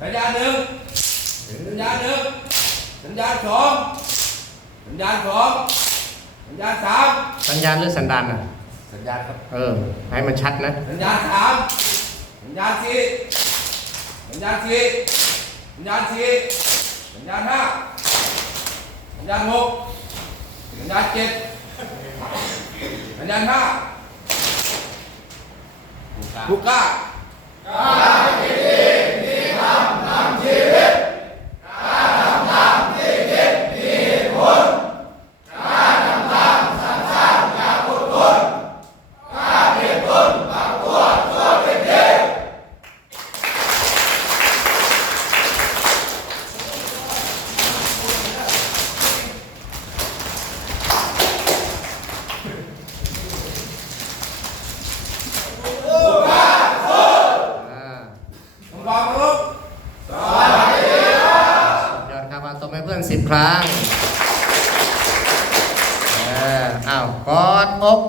สัญญาณหนึ่งสัญญาณหนึ่งสัญญาณสองสัญญาณสองสัญญาณสามสัญญาณหรือสันดานอะ สัญญาณครับ เออ ให้มันชัดนะ สัญญาณสามสัญญาณสี่สัญญาณสี่สัญญาณสี่สัญญาณห้าสัญญาณหกสัญญาณเจ็ดสัญญาณห้าถูกกล้า อ่า ทำความเคารพ สุดยอดครับเอาตบให้เพื่อนสิบครั้งเอออ้าวกอดอก